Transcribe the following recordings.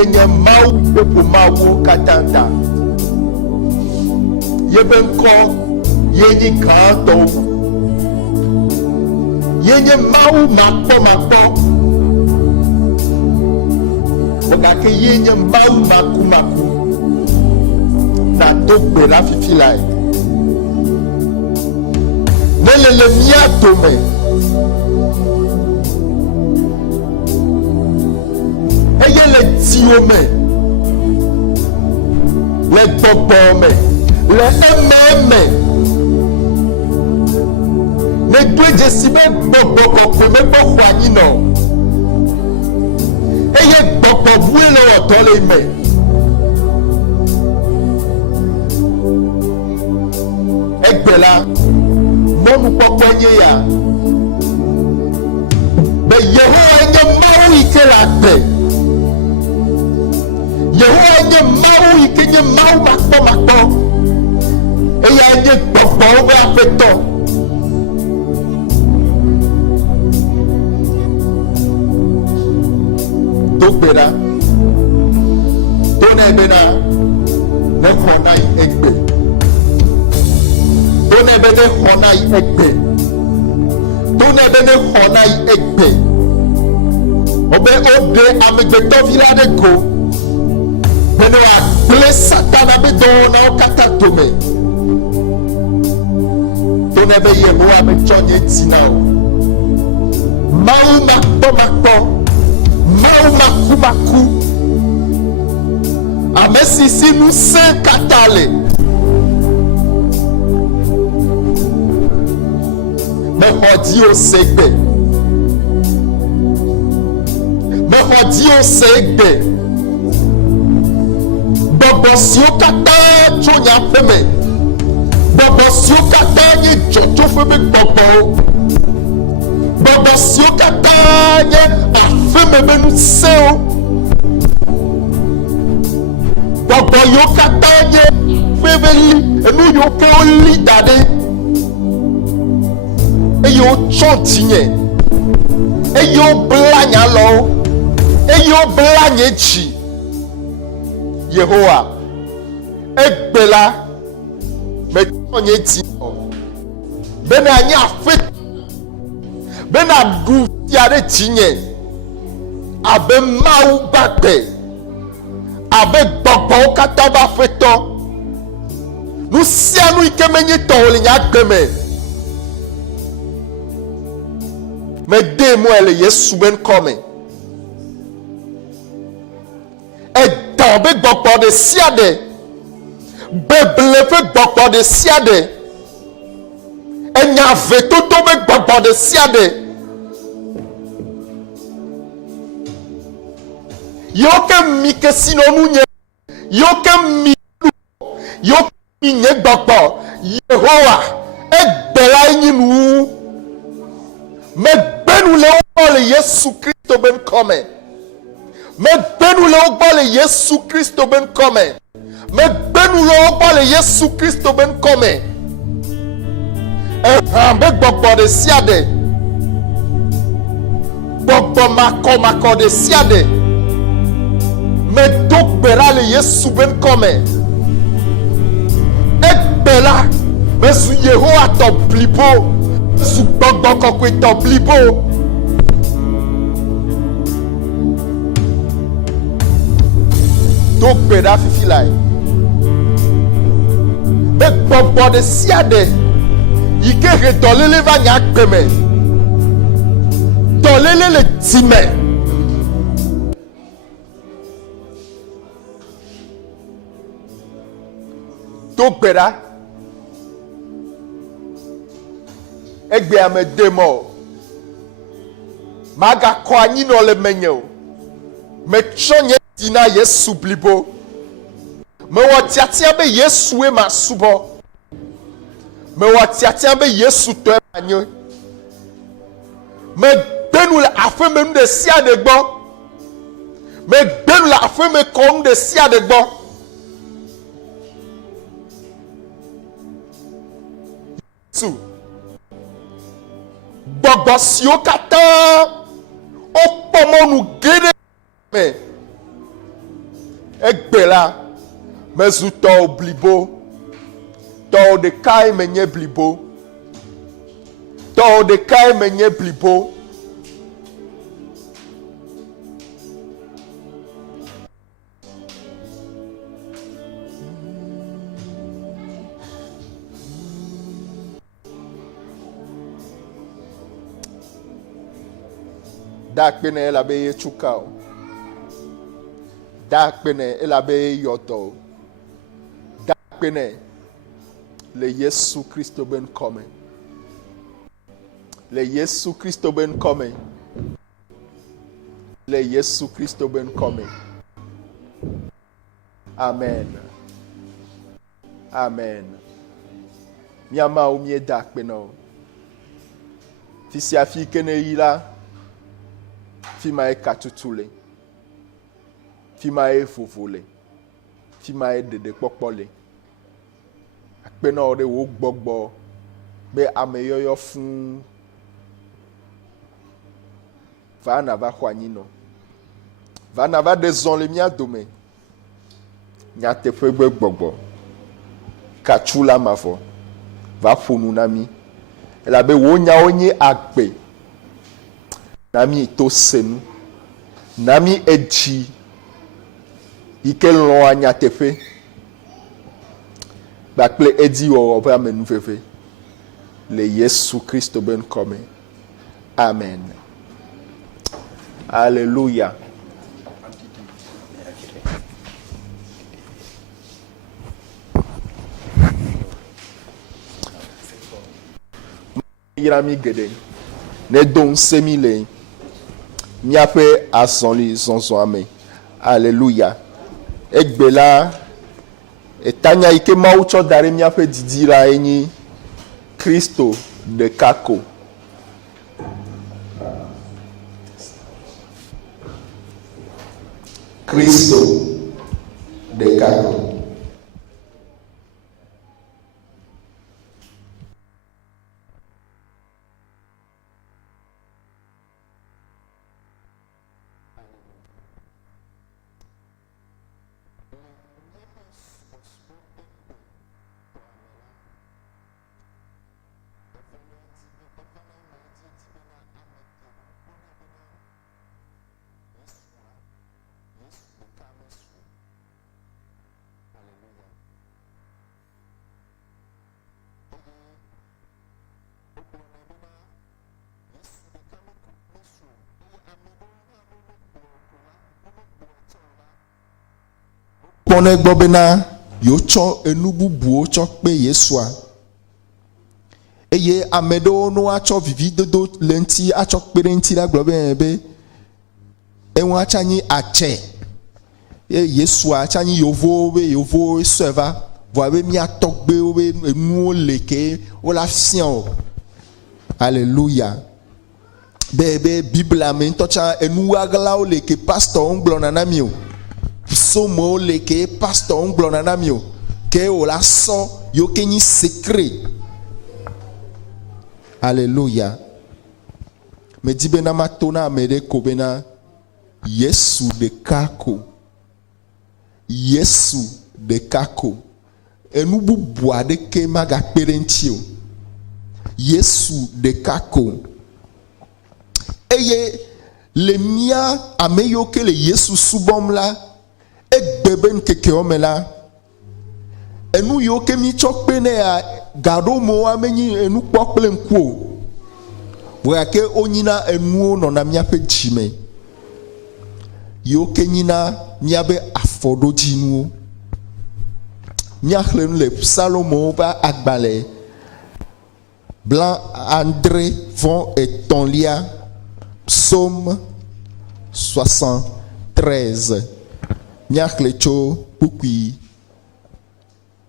yenye mau epo mau katanta. Yebenko yenye kanto. Yenye mau makpo. Ogake yenye mau maku. Na tokbe la fifilai. Nelele miatome. Eye le tiome. Le bobome. Le eme. Ne dwe jesibe bobo me bokwani no. Eye bobo vue le otole me. Egbela monu pokwenye ya. Be Yehowa enye mau ike la pe. Yehowa enye mau ike nye mau makpo. Eya enye bobo ogo afeto. Dokbera. Dona ebena. Ne honai egbe. Dona ebene honai egbe. Dona ebene honai egbe. Obe ode amegbeto vilade go. Beno akble satana be dona okata tome. Dona ebe yemo ame chonye tina o. Mau makpo. Mau maku. Amesi si nous saint katale. Me hodi o segbe. Bobo si o kata chonya feme. Bobo si o kata nye jojo feme bobo. Bobo si o kata nye afeme menu seo. Bobo yo kata nye feme li. Enu yo ke o li dade. Eyo chontinye. Eyo blanya lo. Eyo blanye chi. Yehowa. Egbela. Me chonye ti. Bena anya afet. Bena du tiare tinye. Abe mau bakbe. Abe bobo kataba feto. Nou sianou ikemenye tole nyakeme. Me demo ele Yesu ben come. E dambe gbokpo de siade. Beblefe gbokpo de siade. E nyave toto be gbokpo de siade. Yoke mike sinonu nye. Yoke mi. Yoke mi nye gbokpo. Yehowa. E bela inyinu. Me benu le ogbole Yesu Kristo ben come. Me benu le ogbole Yesu Kristo ben come. Me benu le ogbole Yesu Kristo ben come. Me gbogbo de siade. Gbogbo mako de siade. Me dokbera le Yesu ben come. Ekbela. Me su Yehowa to blibo. Su gbogbo kokwe to blibo. Dokbera fifilai. Me gbogbo de siade. Ike redolele va nyakpeme. Dolele le time. Dokbera. Egbe ame demo. Maga kwa nyino le menyo. Me chonye dina Yesu blibo. Me watiatia be Yesu e masubo. Me watiatia be Yesu to e manyo. Me benu la afe menu de siya de gbo. Me benu la afe me kon de siya de gbo. Yesu. Gbogbo si o kata. O pomo nu gede me. Egbela. Mezu tɔwo blibo. Tɔwo ɖekae menye blibo. Tɔwo ɖekae menye blibo. Dakpene elabe ye tsuka o. Dakpene elabe ye yɔtɔ o. Dakpene le Yesu Kristo ben kɔme. Le Yesu Kristo ben kɔme. Le Yesu Kristo ben kɔme. Amen. Amen. Miama o mie dakpene o. Fisi afi kene yi la. Fima e katutule. Fima e fofole. Fima e dede kpɔkpɔle. Akpena o de wo gbɔgbɔ be ameyoyo fun va na va xɔ anyi nɔ. Va na va de zɔn le mía dome. Nyateƒe gbe gbɔgbɔ. Katsu la mavɔ. Va ƒo nu na mi. Elabe wo nyawo nye agbe. Nami to senu. Nami edzi. Ike lɔ anyateƒe. Bakple edi wɔwɔ ƒe amenuveve. Le Yesu Kristo ben kɔme. Amen. Alléluia. Yirami gede. Ne don semi le. Miaƒe azɔli zɔzɔ ame. Alléluia. Egbe la etanya yi ke Mawu tsɔ da ɖe miaƒe didi la enye Kristo ɖeka ko. Kristo ɖeka ko. Kpɔnɛ gbɔ bena yewotsɔ enu bubuwo tsɔ kpe Yesua eye ame ɖewo no atsɔ vividodo le ŋuti atsɔ kpe ɖe ŋuti la gblɔ be eŋu atsa nyi atse eye Yesua atsa nyi yevuwo be yevuwo sɔe va vɔa be mía tɔgbewo be enuwo le ke wola fia o. Alléluia. Be Biblia me ŋutɔ tsa enu aɣlawo le ke pastor ŋugblɔna na mi o. Somo le ke pastor ŋugblɔna na mi o. Ke o la sɔ yo ke nyi secret. Alléluia. Me di bena ma to na ame ɖe ko bena Yesu ɖeka ko. Yesu ɖeka ko. Enu bubu aɖeke magakpe ɖe ŋuti o. Yesu ɖeka ko. Eye le mía ame yiwo ke le Yesu subɔm la egbe be ŋkekewo me la enu yiwo ke mi tsɔ kpe ne ya gaɖomewo amenyi enu kpɔ kple ŋku o. Gake wonyina enuwo nɔna míaƒe dzime yiwo ke nyina míabe afɔɖodzinuwo. Míaxlẽ nu le Psalomowo ƒe agbalẽ blanc André vɔ̃ etɔ̃lia Psaume 73. Míaxlẽ tso kpukpui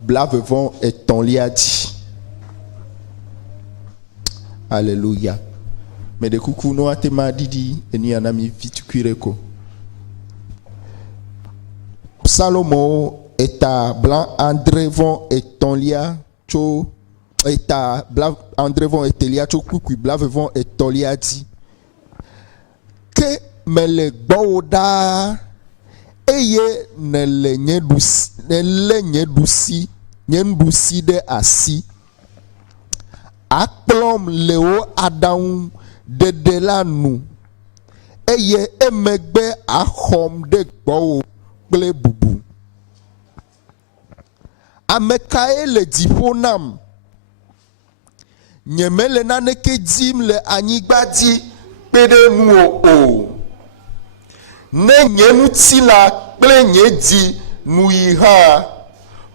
blavevɔ̃ etɔ̃lia dzi. Alléluia. Me de kuku no ate ma didi eni anami vitukui reko. Psalomo eta blanc André vɔ̃ etɔ̃lia tso eta blanc André vɔ̃ etelia tso kpukpui blavevɔ̃ etɔ̃lia dzi. Ke me le gbɔwo ɖaa eye ne le nye ɖusi ɖe asi akplɔm le wo aɖaŋu ɖeɖe la nu eye emegbe axɔm ɖe gbɔwò kple bubu. Ame kae le dziƒo nam? Nyemele naneke dim le anyigba dzi kpe ɖe nuwò o. Ne nye ŋutilã kple nye dzi nuyi hã,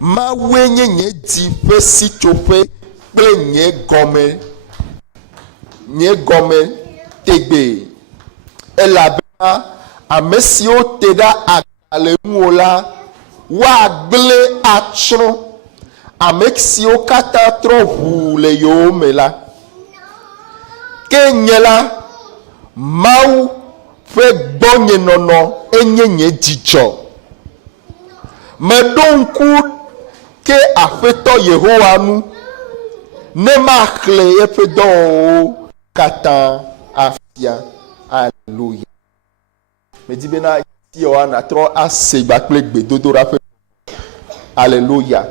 Mawue nye nye dzi ƒe sitsoƒe kple nye gɔme tegbe. Elabena ame siwo te ɖe agba le ŋuwò la, woagblẽ atsrɔ̃. Ame siwo katã trɔ ʋuu le yewo me la. Ke nye la, Mawu ƒe gbɔnyenɔnɔ enye nye dzidzɔ. Meɖo ŋku ke Aƒetɔ Yehowa nu ne maxlẽ yeƒe dɔwɔwɔwo katã afia. Aleluya. Medi bena Yehowa natrɔ ase gba kple gbedodoɖa ƒe. Aleluya.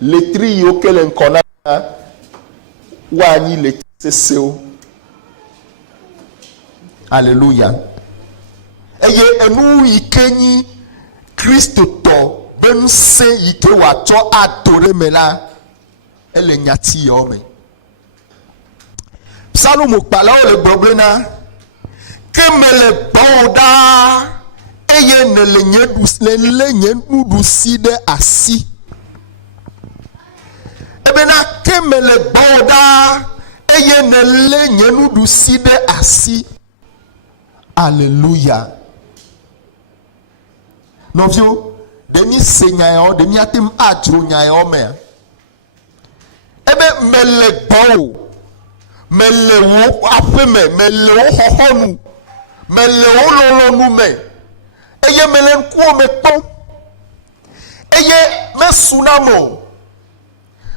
Letri yiwo ke le ŋkɔ na woanyi letri sesewo. Aleluya. Eye enu yi ke nyi Kristotɔ be ŋusẽ yi ke wòatsɔ ato ɖe me la, ele nyati yawo me. Psalomo kpalawo le gbɔgblẽ na, ke mele gbɔwò ɖaa eye nele nye nuɖusi ɖe asi. Ebena ke mele gbɔwò ɖaa eye nele nye nuɖusi ɖe asi. Aleluya. Nɔviwo, ɖe mi se nya yawo, ɖe mi ate ŋu adzro nya yawo mea. Ebe mele gbɔwò, mele wo aƒe me, mele wo xɔxɔnu, mele wo lɔlɔnu me, eye mele ŋkuwo me kpɔm, eye mesu nam o.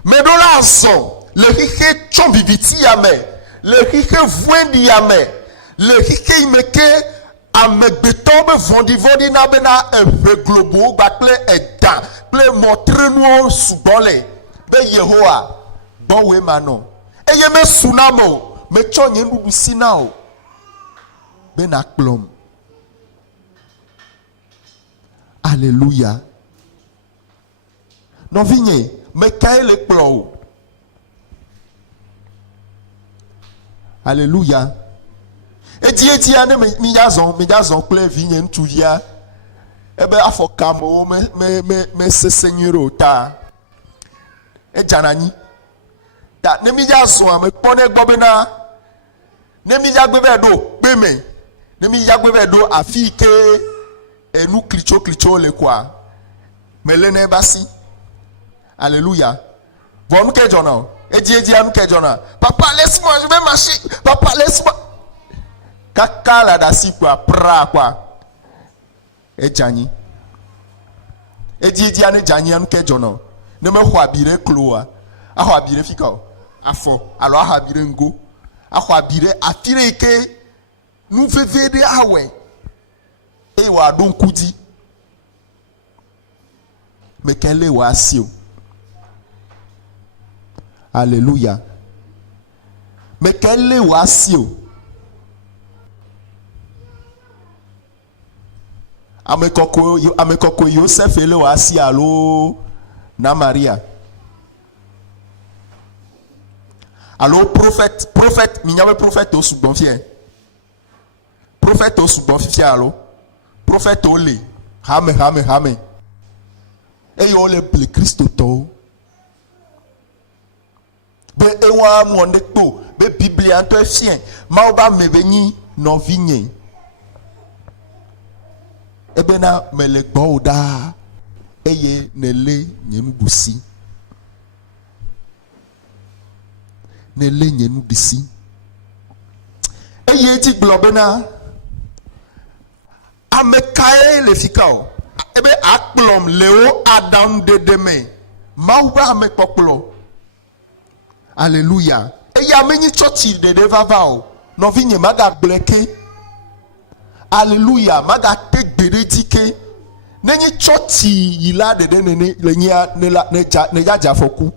Meɖo la azɔ le xixe tsɔ viviti ya me, le xixe vɔ̃ɖi ya me, le xixe yi me ke amegbetɔwo be vɔ̃ɖivɔ̃ɖi na bena eʋe globowo kpakple edã kple mɔtrenuwo sugbɔ le be Yehowa gbɔwòe manɔ. Eye mesu nam o, metsɔ nye nuɖusi na o be nakplɔm. Aleluya. Nɔvinye, me kae le kplɔ o? Aleluya. Etia ne mi dzazɔ kple vinye ŋutsuvia ebe afɔkamewo me sese nyuie ɖe o ta edzana nyi. Ta ne mi dzazɔa me kpɔ ne gbɔ bena ne mi dzagbe va ɖo kpe me, ne mi dzagbe va ɖo afi yi ke enu klitso le koa, mele ne ba si. Alléluia. Vɔ nu ke dzɔna o. Edia nu ke dzɔna. Papa laisse-moi, je vais marcher. Papa laisse-moi. Kaka la dasi quoi, pra quoi. Edjani. Edia ne dzani nu ke dzɔna o. Ne me xɔ abi ɖe kloa, axɔ abi ɖe fika o. Afɔ alo axɔ abi ɖe ŋgo. Axɔ abi ɖe afi ɖe yi ke nu veve ɖe awɔe. Eye wòaɖo ŋku dzi. Meke le wò asi o. Alléluia. Meke le wò asi o. Ame kɔkɔe Yosef le wò asi alo na Maria. Alo prophète, minyawe prophète o sugbɔn fie. Prophète o sugbɔn fifia alo. Prophète o le. Hame. Eye o le ble Kristo tɔwo. Be ewa mɔne kpo be Biblia ŋutɔ efie Mawu ba me be nyi nɔvinye. Ebena mele gbɔwò ɖaa eye nele nye nuɖusi. Nele nye nuɖusi. Eye dzi gblɔ bena ame kae le fika o. Ebe akplɔm le wo aɖaŋuɖeɖe me. Mawu be ame kpɔkplɔ. Alléluia. Eye ame nyi tsɔtsi ɖeɖe vava o. Nɔvinye magagblẽ ke. Alléluia. Magate gbe ɖe dzi ke. nenyi choti yila de ne le nya ne jaja foku.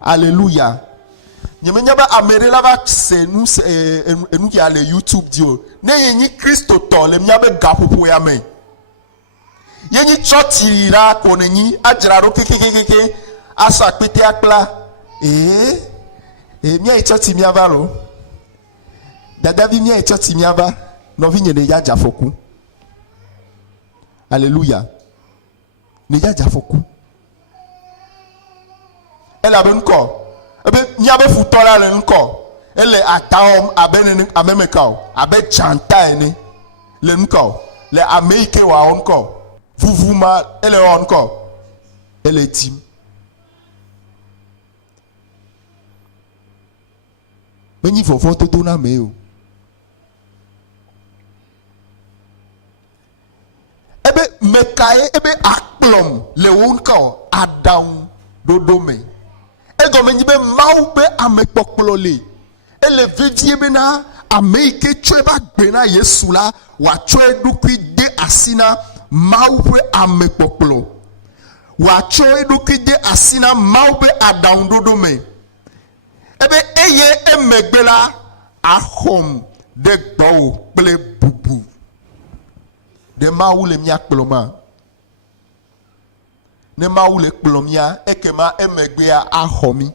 Alléluia. Nyemenya ba amere la va se nous nous qui a le YouTube dio. Ne yenyi Christo to le mnya be gapopo ya me. Yenyi choti ra ko nenyi ajra ro kekekeke asa pete akla. Mia choti mia ba ro. Dada vi mia choti mia ba no vi nyene ya jafoku. Alléluia. Ne ya jafoku. Elle a ben ko. Ebe nyabe futola le nko. Elle ataom aben amemekao. Abe chanta ene. Le nko. Le ameike wa onko. Vuvuma elle onko. Elle est tim. Beni fofo toto na meo. Ebe mekaye ebe akplom le onko adam dodome. Ego menyibe maube amekpokplo le. Ele vivie bena ameike chweba gbena Yesu la wa chwe dukwi de asina maube amekpokplo. Wa chwe dukwi de asina maube adam dodome. Ebe eye emegbela ahom de gbo ple bubu. De maou le miak ploma. Ne maou le plomia ekema emegbea ahomi.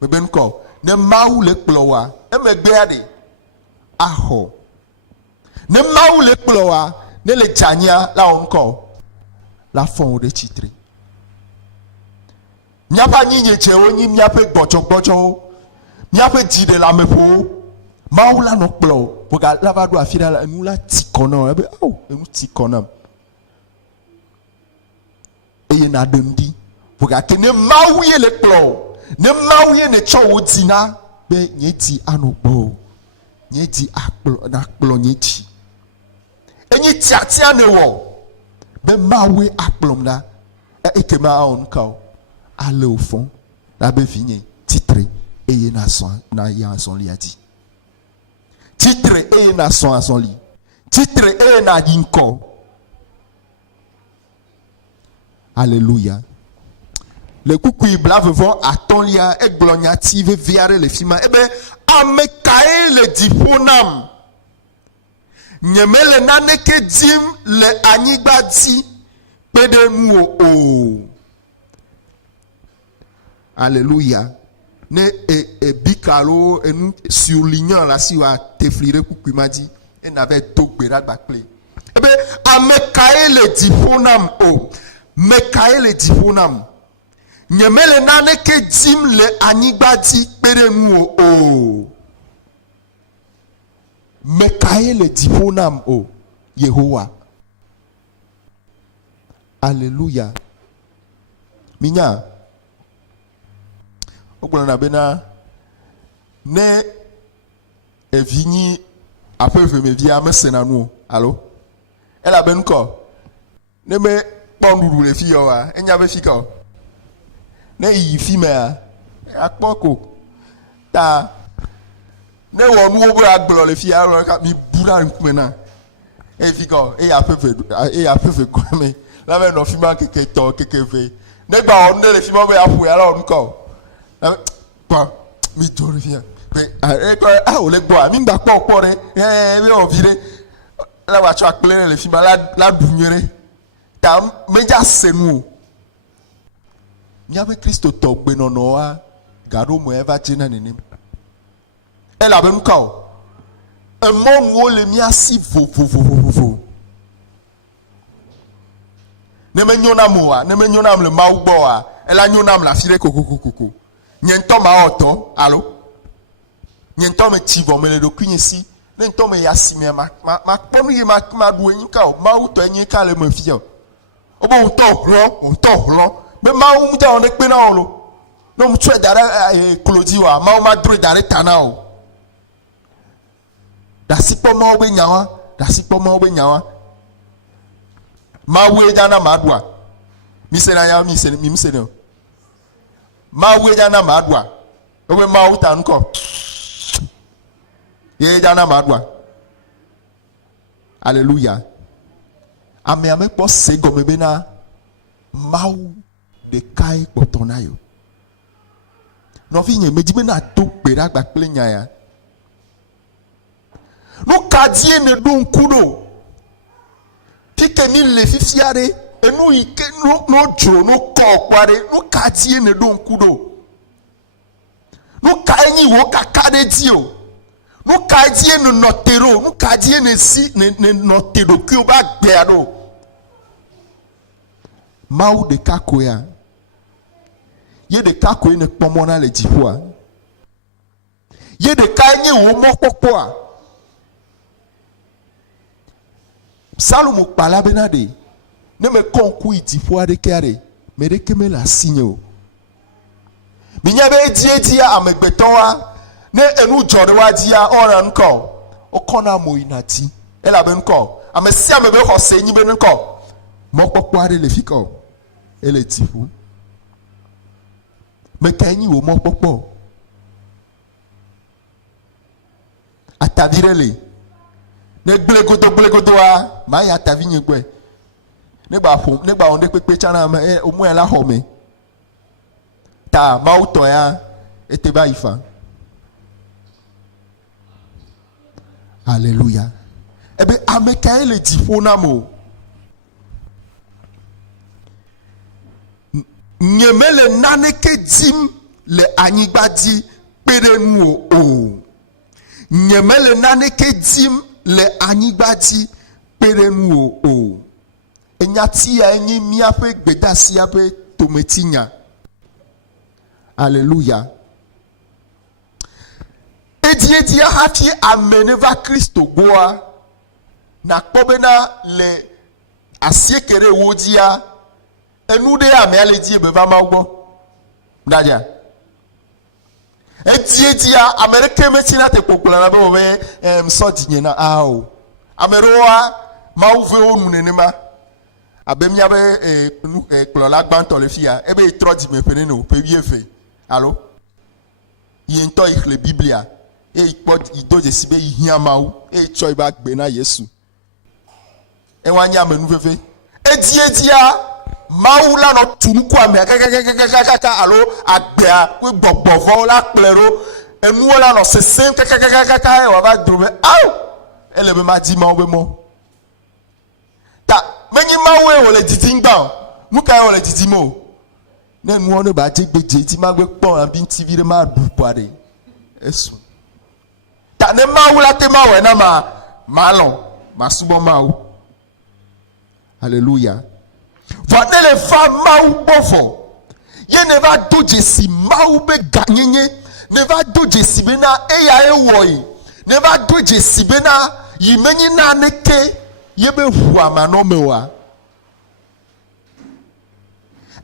Meben ko ne maou le plowa emegbea de aho. Ne maou le plowa ne le chania la onko la fond de chitri. Miapa nyinye chewo nyi miape bocho miape jide la mepo maou la no plo poka la va do afira la nous la tikona ebe oh nous tikona eye na dendi poka ke ne maou ye le plo ne maou ye ne chowo tina be nyeti anogbo nyeti akplo na akplo nyeti enyi tiatia ne wo be maou akplom na ekema onka aller au fond la be fini titre eye na son na ya son li a dit titre eye na son a son li titre eye na yinko. Alléluia. Le coucou blave vont à ton lia et gloniative viare le fima ebe amekae le diponam nyemele naneke dim le anigba di pede mu o. Alléluia. Ne bikalo enu surlignant la si wa teflire coucou m'a dit et n'avait togbera bakple ebe amekae le diponam o mekae le diponam nyemele nane ke dim le anibati pere mu o mekae le diponam o Yehowa. Alléluia. Minya okuna bena ne evini apeve me via mesena nu allo ela ben ko ne me ponduru le fi yo wa enya be fi ko ne yi fi me a akpoko ta ne wo nu obura gboro le fi aro ka mi bura nkume na e fi ko e apeve ko me la me no fi ma keke to keke ve ne gba on ne le fi ma be apu ya la on ko pa mi to le fi o le gbo mi gba po re we o vire la wa cho akple le fi ma la dunyere ta meja senu miabe Kristo to pe no no a garo mo eva jina nenim e la ben ka o e mon wo le mi asi vo ne me nyona mo a ne me nyona le ma ugbo a e la nyona la fire kokokokoko nyento ma oto allo nyento me tivo me le do kunyesi ne nto me yasi me ma ponu ye ma do yin ka o ma uto yin ka le ma fi o bo unto hlo be ma u mu ta on pe na o lo no mu twe dare klodi wa ma u ma dure dare tana o da sipo ma o be nyawa ma we jana ma adua mi se na ya mi se no ma we jana ma adua o be ma u ta nko ye jana ma adua. Alléluia. ame ame kpɔ se gɔme bena Mawu ɖeka ye kpɔtɔ na yo. Nɔvi nye medzi bena to gbe ɖa gba kple nya ya. Nu ka die ne ɖo ŋku ɖo? Fike mi le fifia ɖe enu yi ke no dzro no kɔ kpa ɖe nu ka die ne ɖo ŋku ɖo? Nu ka enyi wo kaka ɖe dzi o? Nu ka die ne nɔ te ɖo? Nu ka die ne si ne nɔ te ɖokuiwo ba gbea ɖo? Mawu ɖeka koe ya. Ye ɖeka koe ne kpɔ mɔ na le dziƒoa. Ye ɖeka nye wo mɔkpɔkpɔa. Salomo kpala bena de ne me kɔnku yi dziƒo aɖeke aɖe me ɖeke me le asi nye o. Minya be ediedia amegbetɔwa ne enu dzɔ ɖe wa dzia ɔna ŋkɔ wokɔna mo yina dzi elabe ŋkɔ ame sia ame be xɔse nyi be ŋkɔ mɔkpɔkpɔ aɖe le fi kɔ ele dziƒo. Me ka nyi wo mɔkpɔkpɔ? Atavi ɖe le ne gblegodoa ma ya atavi nye gbe ne ba ƒom ne ba wɔn ɖe kpekpe tsana me omu ya la xɔ me ta Mawu tɔ ya ete ba yi fa. Alléluia. Ebe ame kae le dziƒo na mo? Nye me le naneke dim le anyigba dzi kpe ɖe nu o. Nye me le naneke dim le anyigba dzi kpe ɖe nu o. Enya ti ya enye míaƒe gbedasia ƒe tometinya. Alléluia. Ediedia hafi ame ne va Kristo gbɔa nakpɔ bena le asieke ɖe wo dzia enu ɖe amea le die be va Mawu gbɔ. Dadia. Ediedia ame ɖeke metsina te kpokplɔ na be wo be sɔ dinye na o. Ame ɖewoa Mawu ve wo nu nenema. Abe míabe kplɔla gbãtɔ le fia ebe trɔ dzime ƒe ne o ƒe wieve alo yi ŋutɔ yi xlẽ Biblia eye kpɔ yi do dzesi be yi hiã Mawu eye tsɔ yi ba gbe na Yesu ewa nye ame nuveve. Ediedia Mawu la nɔ tu nuku amea kakakakaka alo agbea kple gbɔgbɔvɔwo la kplɛ ɖo enuwo la nɔ sesẽm kakakakaka eye wòava dro be awo ele be ma di Mawu be mɔ ta menyi Mawu ye wòle didim gbã o nu ka ye wòle didim o ne nuwo ne ba dze gbedze ti ma gbe kpɔ abe ŋutivi ɖe ma ɖu ƒoa ɖe esu ta ne Mawu la te ma wɔe na ma lɔ ma subɔ Mawu. Alléluia. Vɔ ne le va Mawu gbɔ vɔ ye ne va do dzesi Mawu be ganyenye ne va do dzesi bena eya ye wɔe ne va do dzesi bena yi menyi naneke ye be ʋu amanɔme oa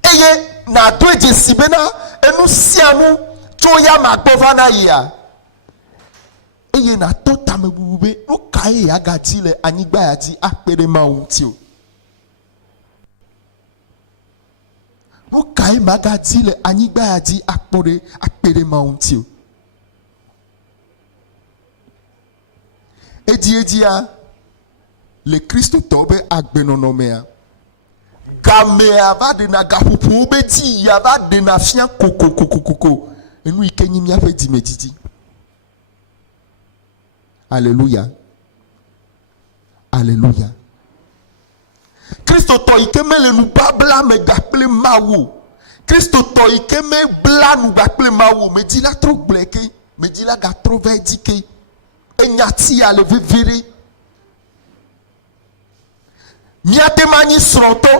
eye na do dzesi bena enu sia nu tso ya ma gbɔ va na yia eye na to tame bubu be nu ka ye agati le anyigba ya dzi akpe ɖe Mawu ŋuti o. Nu ka ye magati le anyigba ya dzi akpe ɖe Mawu ŋuti o. Ediedia le kristotɔwo be agbenɔnɔmea gamea va ɖena gaƒoƒowo be dzi ya va ɖena fia kokokokoko enu yi ke nyi míaƒe dzimedzidzi. Alléluia. Alléluia. Kristotɔ yi ke mele nubabla me gakple Mawu kristotɔ yi ke me bla nu gakple Mawu me dzi la trɔ gblẽ ke me dzi la gatrɔ va edzi ke enya ti ya le veve ɖe míate ma nyi srɔ̃tɔ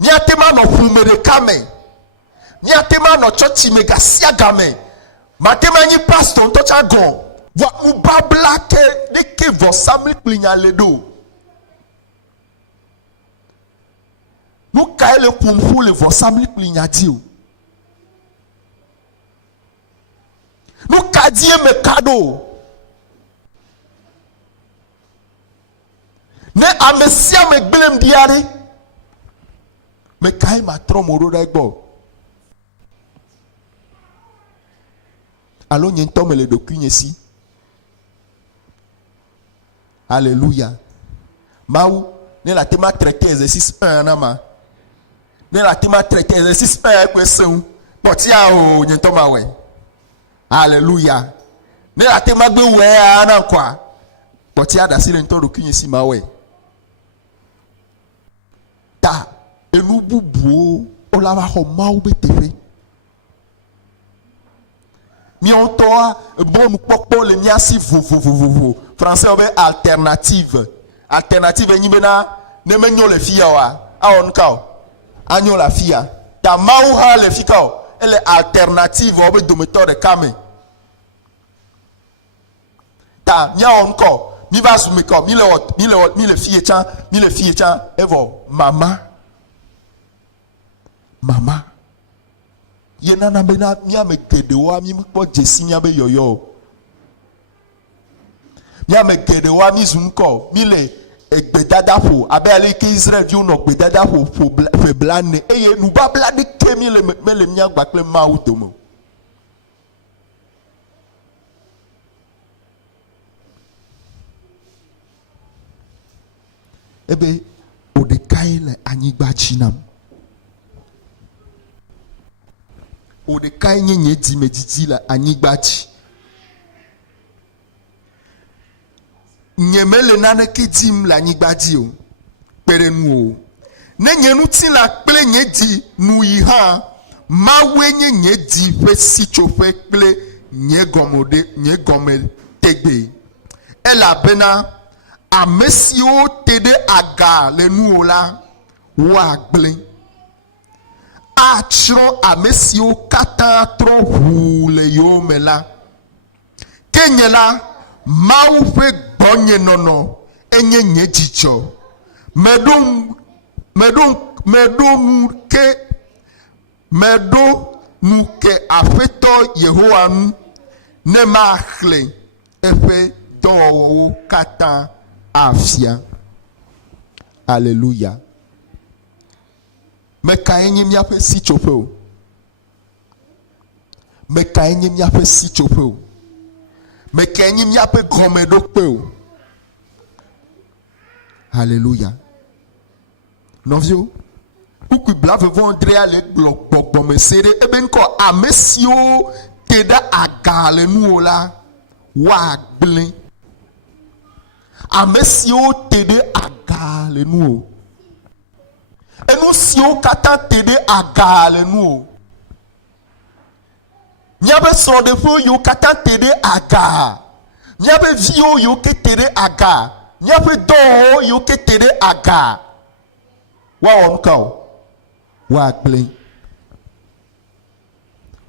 míate ma nɔ ƒume ɖeka me míate ma nɔ tsɔtsi me gasia game mate ma nyi pastor ŋutɔ tsa gɔ vɔ nubabla ke ɖeke vɔsamlikpli nya le ɖo nu kae le ƒoƒu le vɔsamlikpli nya dzi o nu ka die me ka ɖo ne ame sia me gblẽm ɖi aɖe me kae ma trɔ mo ɖo ɖe gbɔ alo nye ŋutɔ me le ɖokui nye si. Alléluia. Mawu ne la tema traité exercice 1 na ma ne la tema traité exercice 1 question potia o nyentoma we hallelujah ne la tema gbe we ana kwa potia da sile ntodo kunyisi ma we ta enu bubu o la ba ho ma o betefe mi on toa bon nous pokpo le miasi vo français on alternative enyi bena ne menyo le fia wa a on ka anyo la fia ta mau ha le fika ele alternative o be dometor de kame ta nya on ko mi va su me ko mi le fie chan evo mama ye nana bena mi ame kedewa mi po jesi mi abe yoyo mi ame kedewa mi zunko mi le egbedadafo abe ale ke Israel vi uno gbedadafo fe blane eye nu ba blade ke mi le mi agba kle ma utomo ebe odekai le anyigba chinam odekai nye di mediti la anyigba chi nyemele nane kedim la anyigba di o pere nu o ne nyenu ti la ple nye di nu yi ha mawe nye di fe si chofe ple nye gomode tegbe ela bena amesio tede aga le nu o la wa gble achro amesio kata tro hu le yo mela kenyela mau fe gbonye nono enye nye jicho medum ke afeto Yehowa ne ma khle efe do kata afia hallelujah meka enye mi ape si chope o meka enye mi ape si chope o meka enye mi ape gomedo pe o hallelujah novio kuku blave vondre ale gbogbo mesere eben ko amesio teda agale nu ola wa gble amesio tede agale nu o enu sio kata tede agale nu o nyabe so de fo yo kata tede aga nyabe vio yo ke tede aga nyabe do yo ke tede aga wa on ka wa gble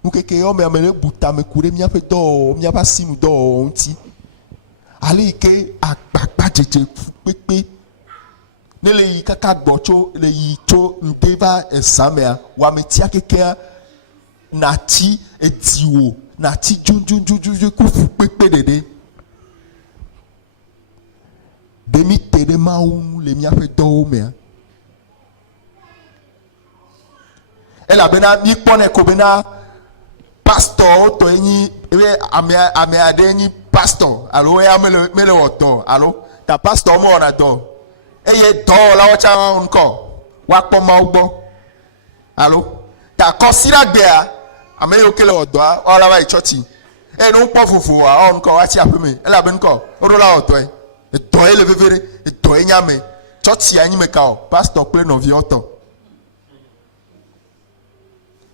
ukeke yo me amele buta me kure mi ape do mi aba simu do onti ali ke agbagba jeje pepe nele yi kaka gbocho le yi cho ndeva esamea wa metia keke na ti etiwo na ti junjunjunju ku fu pepe dede demi tede ma unu le mi ape do me ela bena mi pone ko bena pastor to eni ame ade eni pastor alo ya mele oto alo ta pastor mo na do eye do la o cha nko wa po ma ugbo alo ta consider there ame yo kele odo o la ba church enu po fufu a nko wa ti apeme ela be nko o do la oto e do ele vevere e do enyame church ya nyi meka o pastor play no vi oto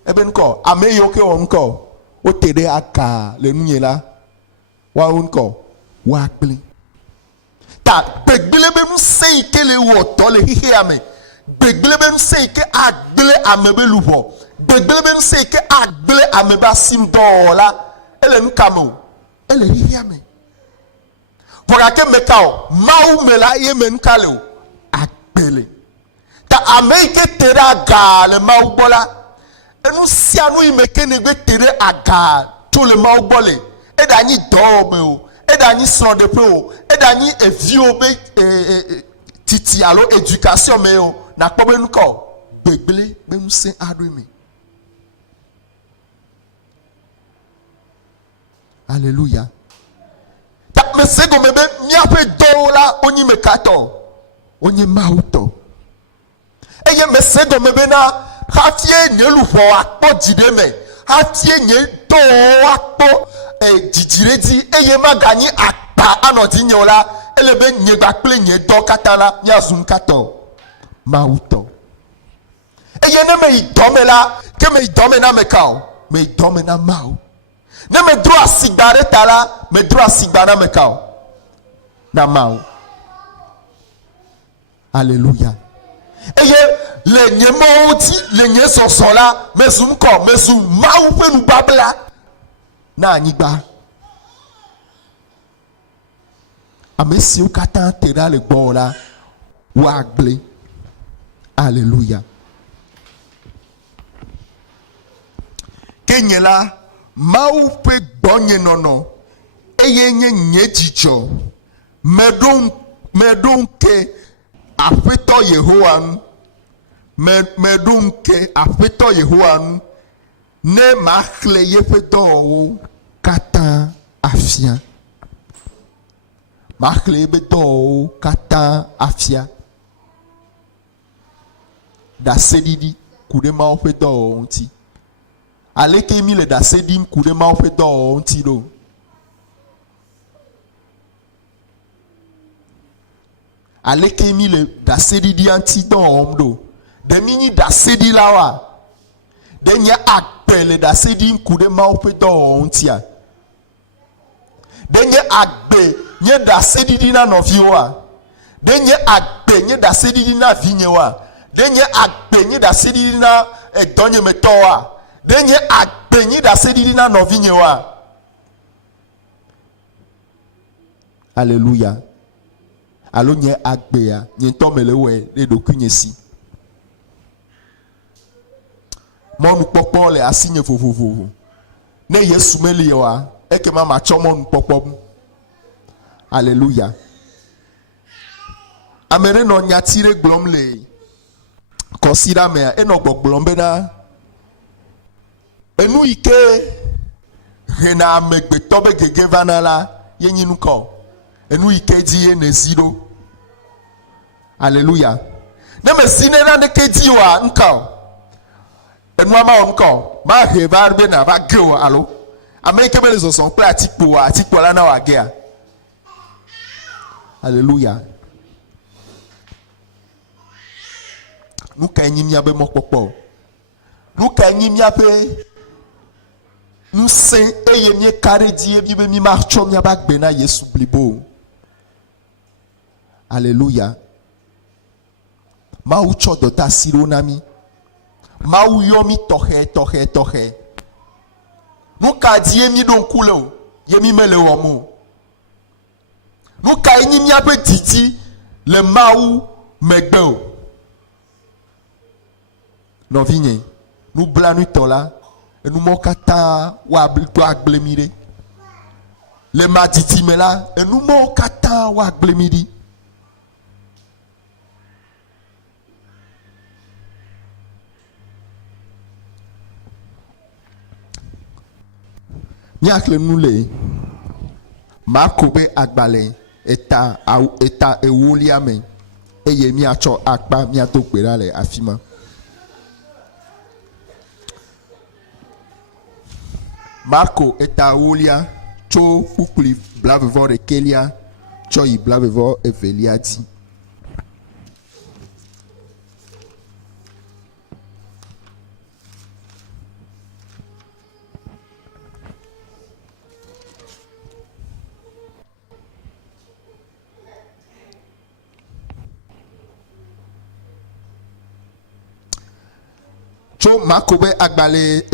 ebe nko ame yo ke nko o tede aka le nunyela wa nko wa pele ta begbele be nu sei ke le wo to le hihe ame begbele be nu sei ke agbele ame be lupo begbele be nu sei ke agbele ame ba sim do la ele nkamo ele hihe ame vora ke mekao mau mela ye men kale o agbele ta ame ke tede aga le mau bola enu si anu imeke negbe tere aga to le ma ogbole e da nyi do me o e da nyi son de pe o e da nyi evi o be titi alo education me o na po be nko gbegbele be nu se adu mi hallelujah ta me se go me be mi ape do la onyi me kato Onye mauto. Eye me se do me bena hafie nye lupo akpo jideme. Hafie nye do akpo jijiredi eye magani akpa anodi nyola elebe nye bakple nye do katala nya zum kato. Mauto. Eye ne me idome la ke me idome na me kao. Me idome na mau. Ne me dro asigbare tala me dro asigbara me kao. Na mau. Alléluia. Eye le nye mouti le nye sosola mesum ko mesum mau pe nu babla na anigba. Amesi o katan tera le gbo la wa agble. Alléluia. Kenye la mau pe gbonye nono eye nye jijo medon ke afeto Yehowa medon ke afeto Yehowa ne makle yefeto kata afia makle beto kata afia da sedidi kudema ofeto onti aleke mi le da sedim kudema ofeto onti do. Aleke mi le da sedi di anti don omdo. De mini da sedi lawa. De nye akpe le da sedi mkude ma ope don ontia. De nye akpe nye da sedi di na nofiwa. De nye akpe nye da sedi di na vinyewa. De nye akpe nye da sedi di na donye metowa. De nye akpe nye da sedi di na novinyewa. Alléluia. Alo nye agbea nye tomele we le dokunye si mon popo le asinye fofofovo ne Yesu meli wa eke mama chomo popo. Alléluia. Amere no nyatire glom le consider me eno gbogbom be na enu ike hena megbe tobe gege vanala yenyinu ko enu ike di ne zero. Alléluia. Ne me sinera ne keji wa nka. Enu ama onko. Ma heva be na ba geo alo. Ameke be zo son pe atikpo la na wa gea. Alléluia. Nou ka enyimia be mopopo. Nou ka enyimia pe nou sen eye nye kare di bi be mi marcho mi ba gbe na Yesu blibo. Alléluia. Mau chodo ta sironami. Mau yomi tohe. Nuka di yemi don kulo. Yemi mele womo. Nuka eni miape titi. Le mau megbeo. Non vigne. Nou blanu tola. E nou mokata waglemire. Le matiti mela. E nou mokata waglemiri. Nyakle nule makobe agbale eta ewolia men eye mi acho akpa mi atokpera le afima. Marco eta ewolia cho ukuli blavevor ekelia cho i blavevor eveliati. Cho makobe agbale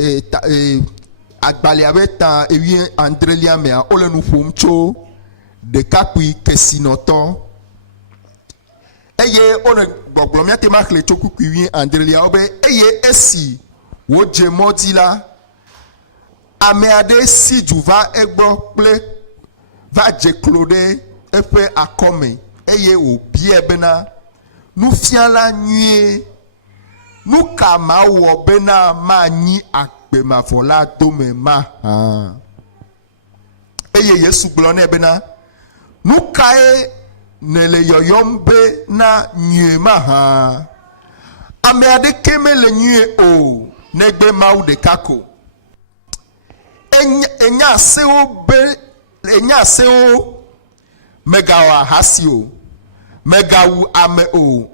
agbale abeta ewie Andrelia mea ole nu fom cho de kapui kesinoto eye one gbogbo mi ate makle cho kuku ewie Andrelia obe eye esi wo je modila ameade si juva egbo ple va je klode efe akome eye obi ebena nu fiala nwie nu kama wo bena ma nyi akpe ma fola dome ma eye Yesu gblɔ ne bena nu kae ne le yɔyɔm be na nyue ma hã. Ame aɖeke mele nyue o negbe Mawu ɖeka ko. Enya asewo megawɔ ahasi o, megawu ame o,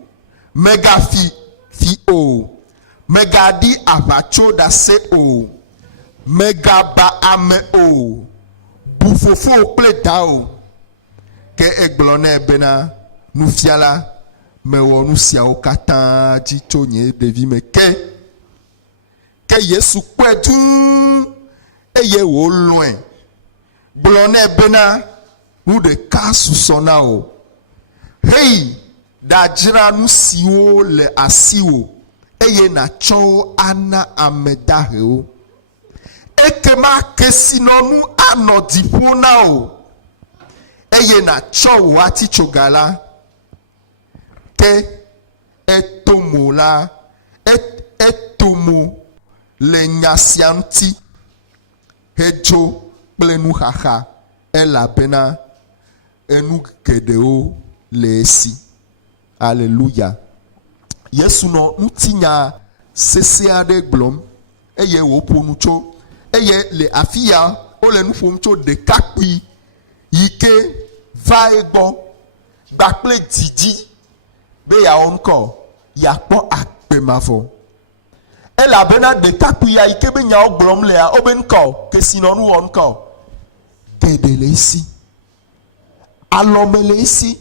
megafi o, megaɖi aʋatsoɖase o, megaba ame o, bu fofo kple da o. Ke egblɔ nɛ bena nufiala mewɔ nu siawo katã dzi tso nye ɖevi me ke Yesu kpɔe tuu eye wòlɔ̃e. Gblɔ nɛ bena nu ɖeka susɔ na o. Hei, ɖadzra nu siwo le asiwò eye nàtsɔ wo ana ame dahewo. Ekema kesinɔnu anɔ dziƒo na o eye nàtsɔ wò atitsoga la ke etomo le nya sia ŋuti hedzo kple nuxaxa elabena enu geɖewo le esi. Aleluya. Yesu nɔ ŋutinya sesẽ aɖe gblɔm eye wòƒo nu tso eye le afi ya wole nu ƒom tso ɖekakpui yi ke va egbɔ gbakple dzidzi be yeawɔ ŋkɔ yeakpɔ agbemavɔ. Elabena ɖekakpui ya yi ke be nyawo gblɔm lea wobe ŋkɔ kesinɔnu wɔ ŋkɔ geɖe le esi, alɔme le esi,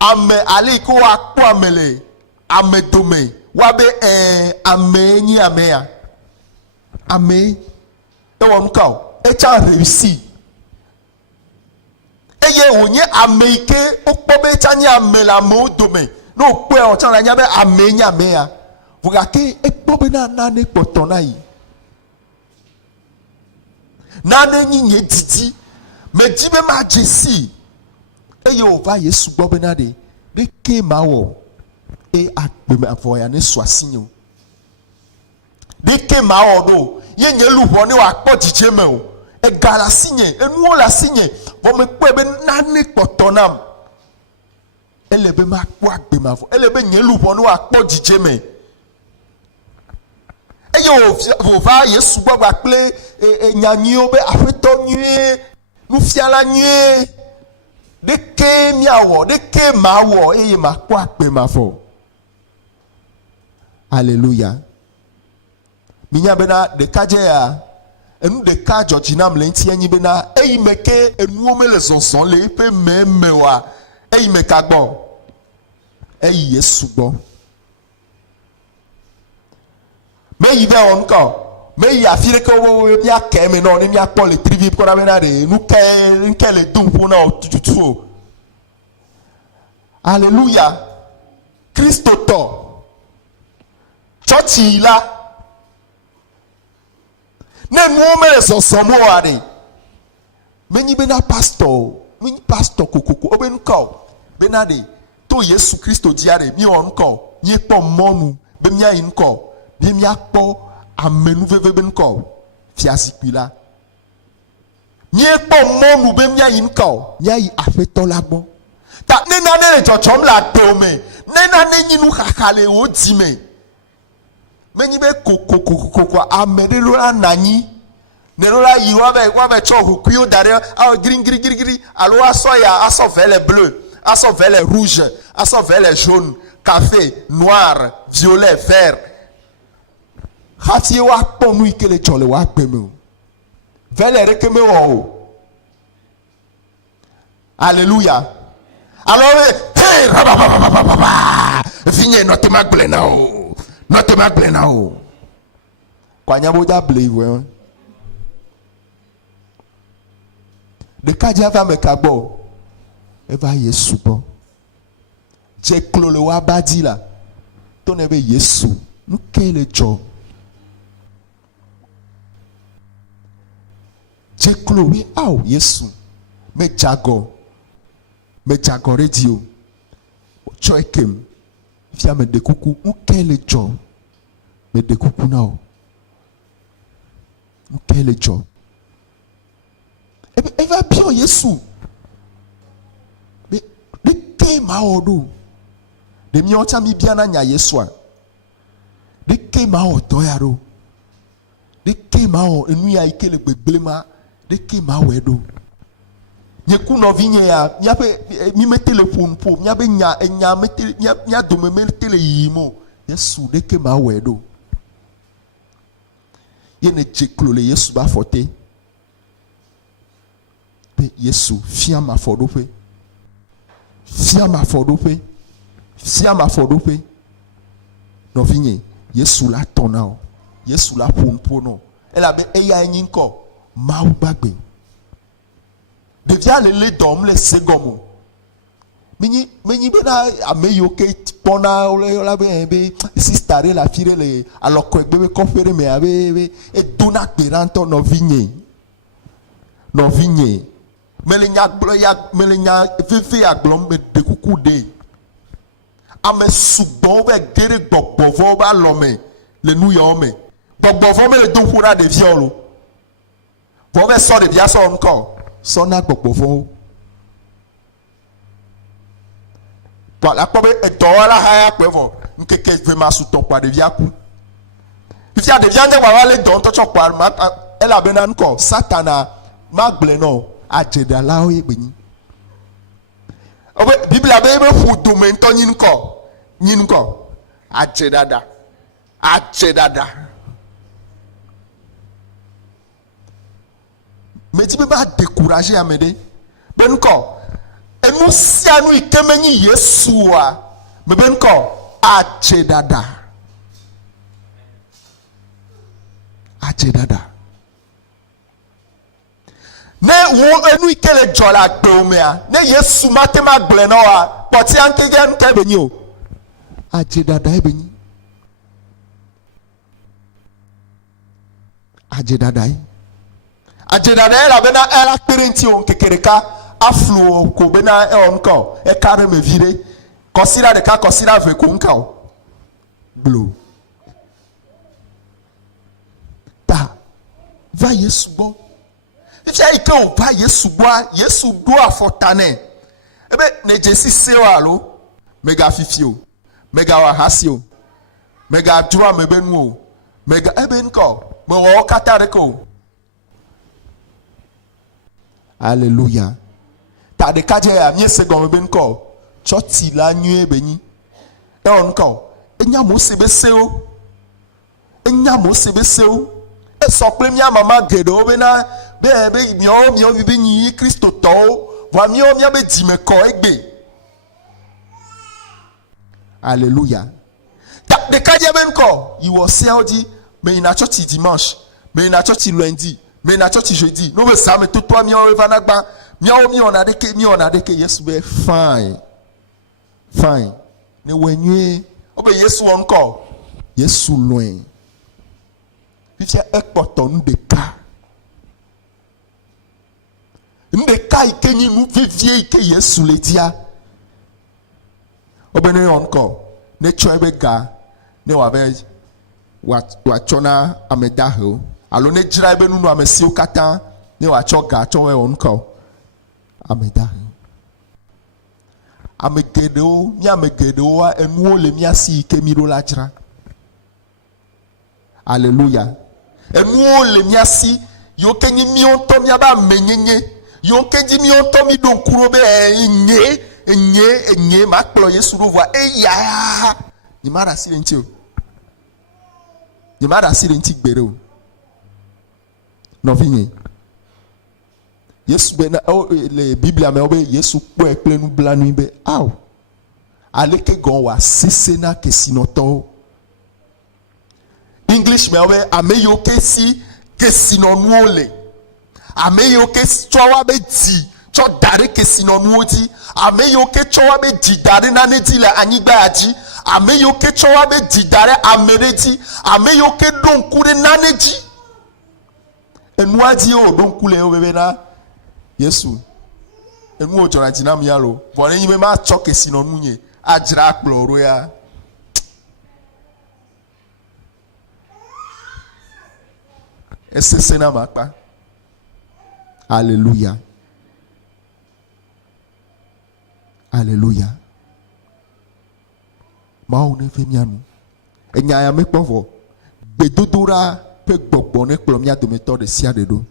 ame ale yi ke woakpɔ ame le ame dome woabe amee nyi amea, amee ewɔ ŋkɔ etsa réussi eye wònye ame yi ke wokpɔ be etsa nye ame le amewo dome ne wòkpɔe wòtsã le anya be amee nye amea vɔ gake ekpɔ bena nane kpɔtɔ na yi, nane nyi nye didi medzi be madze si eye wòva Yesu gbɔ bena ɖeke mawɔ agbemavɔ ya ne sɔ asinye o, ɖeke mawɔ ɖo ye nye luʋɔ ne wòakpɔ dzidzeme o, ega le asinye, enuwo le asinye vɔ mekpɔe be nane kpɔtɔ nam. Ele be makpɔ agbemavɔ, ele be nye luʋɔ ne wòakpɔ dzidzeme eye wòva Yesu gbɔ kple nyanyuiwo be aƒetɔ nyuie, nufiala nyuie, ɖeke miawɔ, ɖeke mawɔ eye makpɔ agbemavɔ. Aleluya. Minya bena ɖekadze ya enu ɖeka dzɔdzi nam le ŋuti enyi bena eyi me ke enuwo mele zɔzɔm le eƒe meme oa eyi me ka gbɔ? Eyi Yesu gbɔ. Meyi be wɔ ŋkɔ, meyi afi ɖeke wo miake eme nɔ ne miakpɔ le trivi kɔna bena ɖe nuke le dom ƒo na wò tututu o. Aleluya. Kristo tɔ tsɔtsi la ne nuwo mele zɔzɔm oa ɖe menyi bena pastor, menyi pastor kokoko wobe ŋkɔ bena ɖe to Yesu Kristo dzia ɖe miwɔ ŋkɔ miekpɔ mɔnu be miayi ŋkɔ be miakpɔ amenuveve be ŋkɔ fiazikpui la, miekpɔ mɔnu be miayi ŋkɔ miayi aƒetɔ la gbɔ. Ta ne nane le dzɔdzɔm le aɖewo me, ne nane nyi nuxaxa le wò dzi me, menyi be kokoko ame ɖe ɖo la nanyi ne ɖo la yi woave tsɔ hukuiwo da ɖe awɔ girigirigiri alo asɔ ya asɔ vɛ le bleu, asɔ vɛ le rouge, asɔ vɛ le jaune, café, noir, violet, vert. Hafi woakpɔ nu yi ke le tsɔ le woagbe me o. Vɛ le ɖeke mewɔ o. Alléluia. Alors, hey, vinye nɔte ma gblẽ na o, nɔte ma gblẽ na o. Kwanya bo dza ble iwe. Ɖekadze ava me ka gbɔ, eva Yesu gbɔ. Dze klo le woaba dzi la, to ne be Yesu, nu ke le dzɔ. Dze klo we awo Yesu, me dzagɔ ɖe dzi o. Tsɔ ekem, fia me de kuku, nu ke le dzɔ, me de kuku na o. Nu ke le dzɔ. Eva biɔ Yesu. ma odo de mi ota mi bia na nya Yesu a de ke ma o to ya ro de ke ma o enu ya ikele gbegbele ma de ke ma o edo nyeku no vinye ya nya pe mi metele pompo nya be nya metele nya do me metele yimo Yesu de ke ma o edo ye ne cheklo le Yesu ba forte pe Yesu fia ma fodope fia ma fodope no vinye Yesu la tona o Yesu la pompo no ela be eya yin ko ma u gbagbe devia le dom le segomo mini be na ameyo ke pona la be sister la fire le aloko egbe be confere me abe e dona peranto no vinye melenya glo ya melenya fefe aglom me de kuku de ame sugbon be gere gbogbovo ba lome le nu yo me gbogbovo me le do hura de violo vo be so de bia so nko so na gbogbovo to la ko be eto la ha pe vo nkeke ve ma su ton kwa de via ku fi a de via de wa le don to chokwa ma ela be na nko satana magble no ajeda la o yegbeni obe biblia be fu do me nto nyin ko ajedada me ti be ba décourager amede ben ko enu sia nu ikemenyi Yesu a me ben ko ajedada ne wo enu ikele jola gbeomea ne Yesu matema gble no a poti anke gen ke benyi o ajedada ebenyi ajedada la bena ela parenti on kekereka aflu ko bena e on ko e kare me vire consider de ka consider ve ko nka o blo ta va Yesu bo if you go by Yesu do afotane ebe ne jesi sewa lo mega fifio mega wahasio mega jua mebenu mega ebe nko me wo katareko hallelujah ta de kaje ya mi segon mebe nko choti la nyu ebenyi e onko enya mo sebeseo e so pe mi mama gedo be na be mi o bi nyi Kristo to wa mi be di me ko egbe hallelujah ta de kaje ben ko iwo se odi me na church dimanche me na church lundi me na church jeudi no be sa me to to mi o evanagba mi on a de ke Yesu be fine ne wenye obe Yesu onko Yesu loin fifia ekpoto ndeka ikenyi nu vivie ike Yesu letia obene onko ne choebe ga ne wabe wa chona amedaho alo ne jira ebe nunu amesi okata ne wa choga chowe onko amedaho amegedo wa enuo le miasi ike miro la jira hallelujah enuo le miasi yo kenyi mi onto mi aba menyenye yo kenji mi onto mi don kuro be enye ma kplo Yesu ro voa eya ni mara silenti o ni mara silenti gbere o no vinye Yesu be na le Biblia me obe Yesu po ekple nu blanu be aw aleke gon wa sese na kesinoto English me obe ameyo kesi kesinonole ameyo kesi chowa be di cho dare kesinonoti ameyo ke chowa be di dare na ne di le anyigba aji ameyo ke chowa be di dare amereti ameyo ke donkure na ne ji enu aji o donkule o bebe na Yesu enu o chora jinam yalo bo ne yime ma cho kesinonunye ajira akploro ya esese na makpa hallelujah Mawu ne ve mianu. Enya ya me kpovo. Bedodora pe gbogbo ne kplɔ mia dometɔ ɖe sia ɖe ɖo.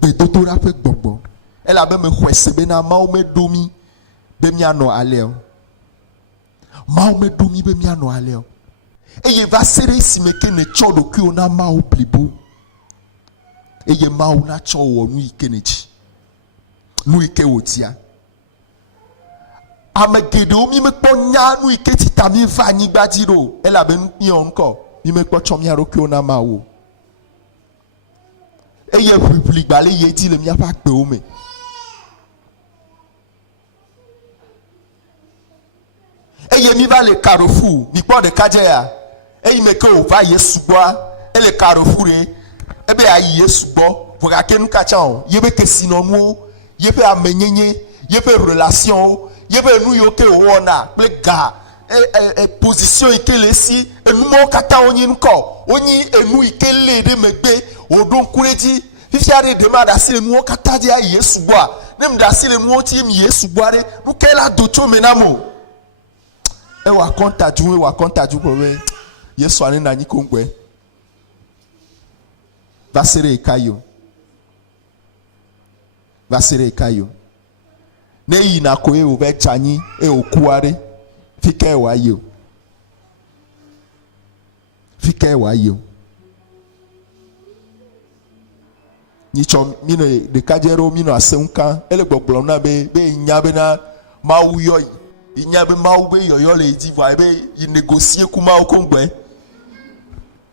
Gbedodoɖa ƒe gbɔgbɔ. Elabe me xɔe se bena Mawu meɖo mi be mianɔ ale o. Mawu meɖo mi be mianɔ ale o. Eye va se ɖe esime ke ne tsɔ ɖokuiwo na Mawu blibo. Eye Mawu na tsɔ wɔ nu yi ke ne dzi. Nu yi ke wòdia. Ame geɖewo mi mekpɔ nya nu yi ke tita mi va anyigba dzi ɖo. Elabe nu kpɔ ŋkɔ. Mi mekpɔ tsɔ mia ɖokuiwo na Mawu. Eye ʋiʋli gbalẽ yi dzi le miaƒe agbewo me. Eye mi va le Carrefour, mi kpɔ ɖeka dze ya. Eyi me ke wòva Yesu gbɔa, ele Carrefour ɖe, ebe ayi Yesu gbɔ, vɔ gake nu katã o. Yebe kesinɔnuwo, yebe amenyenye, yebe relation, yebe nu yiwo ke wòwɔna kple ga, position yi ke le esi, enumawo katã wonye nukɔ, wonye enu yi ke le ɖe megbe. Woɖo ŋku ɖe dzi fifia ɖe ɖema ɖe asi le nuwo katã dzi ayi Yesu gbɔa ne mu ɖe asi le nuwo dzi mi Yesu gbɔa ɖe nu ke la do tso me na mo ewɔ akɔntadzu kplɔ be Yesu ane na anyi koŋgbɛ va se ɖe eka yi o va se ɖe eka yi o ne yina ko ye wòva dze anyi eye wòkua ɖe fi ke wòayi o fi ke wòayi o. Nitsɔ mi ne ɖekadze ɖewo mi nɔ asem ka ele gbɔgblɔm na be nya bena Mawu yɔ yi nya be Mawu be yɔyɔ le dzi vɔ be yi negocie ku Mawu koŋgbɛ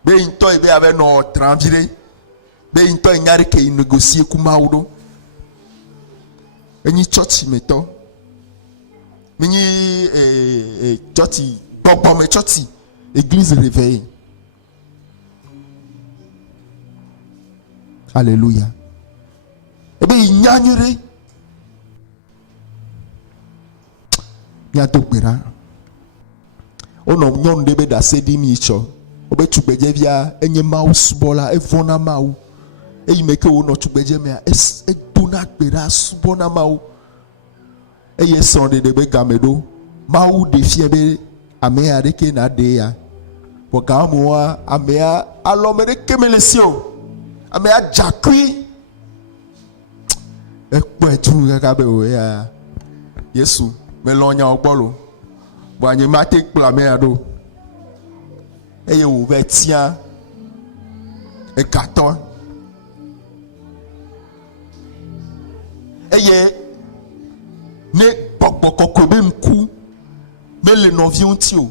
be yi ŋutɔ yi be abe nɔ tran vi ɖe be yi ŋutɔ yi nya ɖe ke yi negocie ku Mawu ɖo enyi tsɔtsi me tɔ mi nyi tsɔtsi gbɔgbɔme tsɔtsi église réveillée. Alléluia. Ebe il nyanyere. Miato gbera. Ono nyɔnu ɖe be ɖase ɖi mi tsɔ. Wobe tugbedzevia enye Mawu subɔla evɔna Mawu. Eyi me ke wonɔ tugbedze mea edona gbe ɖa subɔna Mawu. Eye srɔ̃ɖeɖe be game ɖo. Mawu ɖe fia be ame aɖeke na ɖe ya. Vɔ gamewoa amea alɔme ɖeke mele si o. Ame adjakui ekpɔe tu kaka be o ya Yesu melɔ nya wo gbɔ lo bo anye mate kplɔ amea ɖo eye wòva tia egatɔ eye ne gbɔgbɔ kɔkɔe be ŋku mele nɔviwo ŋuti o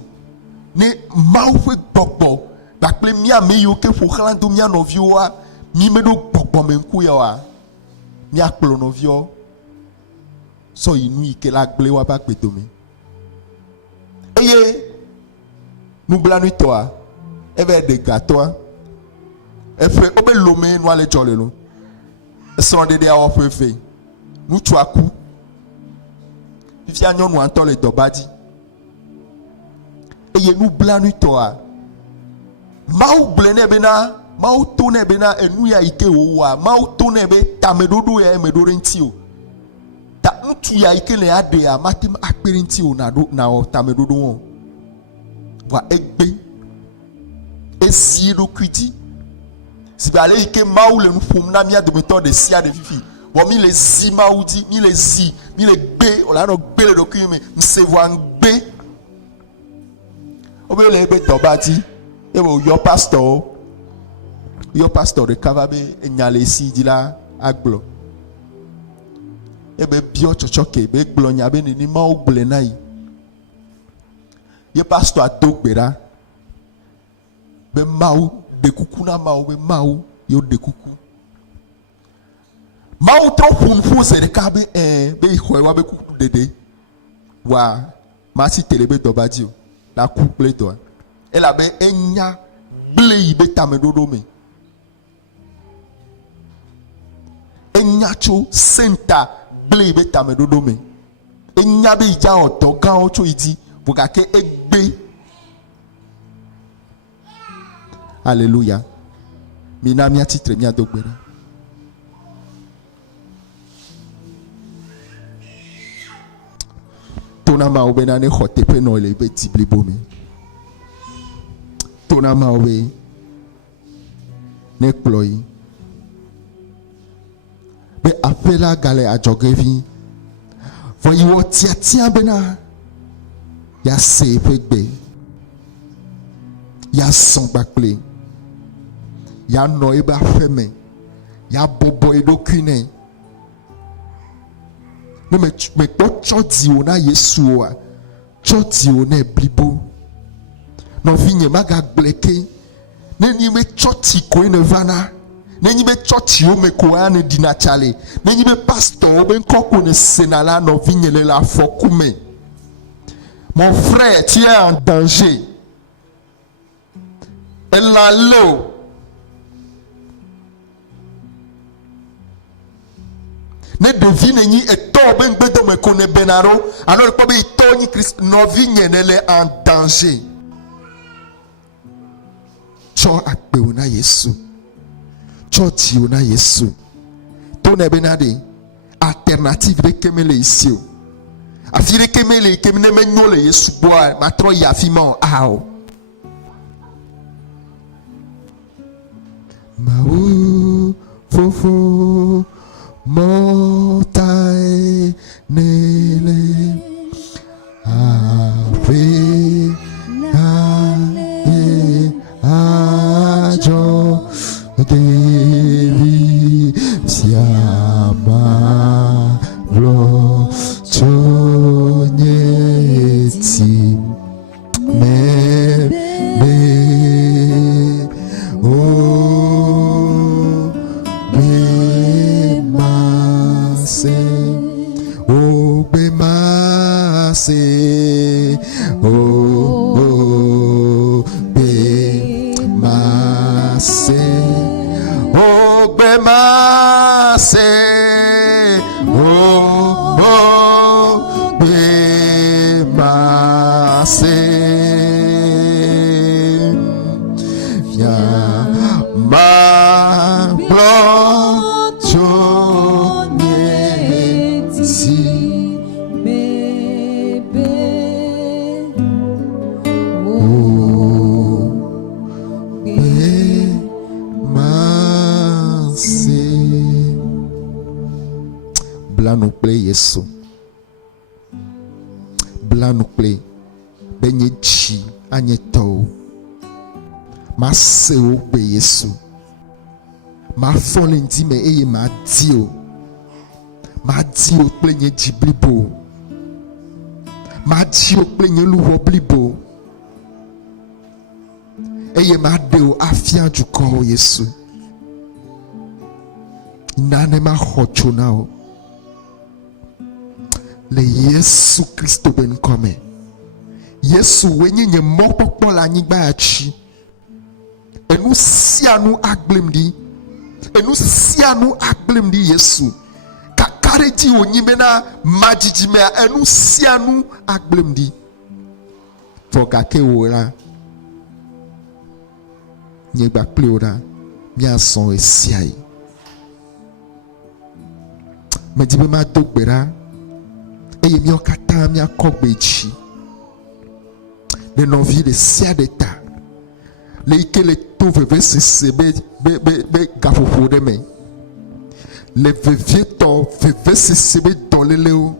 ne Mawu ƒe gbɔgbɔ kpakple mía ame yiwo ke ƒoxlã do mía nɔviwoa mi me ɖo gbɔgbɔme ŋku ya wa míakplɔ nɔviwo sɔ yi nu yi ke la gblẽ woaƒe agbedome eye nublanuitɔa eva ɖe gatɔa eƒe wobe lome nua le dzɔ le lo esrɔ̃ɖeɖea wɔ ƒe eve ŋutsua ku fifia nyɔnua ŋutɔ le dɔbadzi eye nublanuitɔa Mawu gblẽ nɛ bena Mawu to nɛ bena enu ya yi ke wòwɔa Mawu to nɛ be tameɖoɖo ya emeɖo ɖe ŋuti o ta ŋutsu ya yi ke le aɖea mate akpe ɖe ŋuti o nawɔ tameɖoɖo wɔn voa egbe esi eɖokui dzi si be ale yi ke Mawu le nu ƒom na mía dometɔ ɖe sia ɖe fifi vɔ mi le zi Mawu dzi mi le gbe wòle anɔ gbe le ɖokui me ŋse voa ŋgbe wobe le ebe dɔba dzi eye wòyɔ pastorwo yɔ pastor ɖeka va be enya le esi dzi la agblɔ ebe biɔ tsɔtsɔke be gblɔ nya be neni Mawu gblẽ na yi ye pastor do gbe ɖa be Mawu ɖe kuku na Mawu be Mawu yewo ɖe kuku Mawu trɔ ƒo nuƒo se ɖeka be be xɔe wa be kuku ɖeɖe wa masi tele be dɔbadzi o la ku kple dɔa elabe enya gblẽ yi be tameɖoɖo me enya tso senta gblẽ yi be tameɖoɖo me enya be yidza wɔ dɔ gãwo tso yi dzi vɔ gake egbe Alléluia. Mina mia titre mia do gbe ɖa tona tonama obe na ne hotepe no le be tibli bomi. Tonama obe ne ploi. Be apela gale a jogevi. Voyi wo tia bena. Ya se pegbe. Ya son bakple. Ya no eba feme. Ya bobo edokune. Ne me to choti ona Yesu a. Choti ona blibo. No vinye maga bleke. Ne ni me choti ko ne vana. Ne ni me choti o me ko ane dinachale. Ne ni me pastor o ben koko ne senala no vinye le la fokume. Mon frère, tu es en danger. Elle l'a l'eau. Ne devine ni eto ben gbedo me kone benaro. Alors ko be ito ni Christ no vinye ne le en danger. Cho akpe ona Yesu. Cho ti ona Yesu. To ne benade alternative de kemele ici. Afire kemele kemene menyole Yesu boa matro ya fimo ao. Mau fofo motai nele ave ajo devi siama lo chonyeti me o be mase o be mase o be mase o be mase o be mase ya ma blocho nieti bebe o be mase bla no play Yesu bla no play benye chi anyeto ma se o pe Yesu ma fole ndi me eye ma dio ple nye jiblibo ma dio ple nye luwo blibo eye ma de o afia juko Yesu nane ma hocho nao le Yesu Kristo ben kome Yesu wenye nye mokpokpo la nyigba achi enu sianu agblemdi Yesu kakareti onyimena majijime enu sianu agblemdi foka ke ora nyigba pleora mia son esiai medibe ma dogbera eye mi okata mi akogbechi de novi de sia d'etat le ike le to veve sese be gafofo de me le vevie to veve sese be dolele o